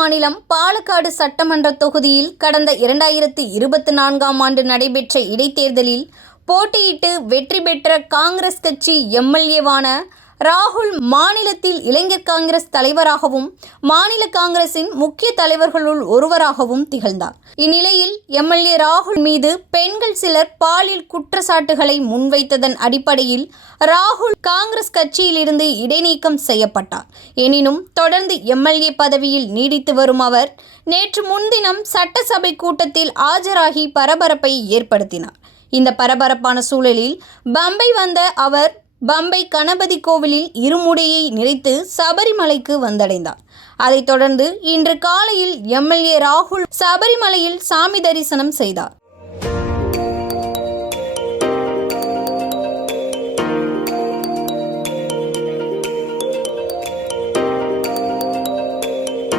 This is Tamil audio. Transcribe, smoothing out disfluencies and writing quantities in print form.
மாநிலம் பாலக்காடு சட்டமன்ற தொகுதியில் கடந்த 2024ஆம் ஆண்டு நடைபெற்ற இடைத்தேர்தலில் போட்டியிட்டு வெற்றி பெற்ற காங்கிரஸ் கட்சி எம்எல்ஏவான ராகுல் மாநிலத்தில் இளைஞர் காங்கிரஸ் தலைவராகவும் மாநில காங்கிரசின் முக்கிய தலைவர்களுள் ஒருவராகவும் திகழ்ந்தார். இந்நிலையில் எம்எல்ஏ ராகுல் மீது பெண்கள் சிலர் பாலியல் குற்றச்சாட்டுகளை முன்வைத்ததன் அடிப்படையில் ராகுல் காங்கிரஸ் கட்சியிலிருந்து இடைநீக்கம் செய்யப்பட்டார். எனினும் தொடர்ந்து எம்எல்ஏ பதவியில் நீடித்து வரும் அவர் நேற்று முன்தினம் சட்டசபை கூட்டத்தில் ஆஜராகி பரபரப்பை ஏற்படுத்தினார். இந்த பரபரப்பான சூழலில் பம்பை வந்த அவர் பம்பை கணபதி கோவிலில் இருமுடியை நிறைத்து சபரிமலைக்கு வந்தடைந்தார். அதைத் தொடர்ந்து இன்று காலையில் எம்எல்ஏ ராகுல் சபரிமலையில் சாமி தரிசனம் செய்தார்.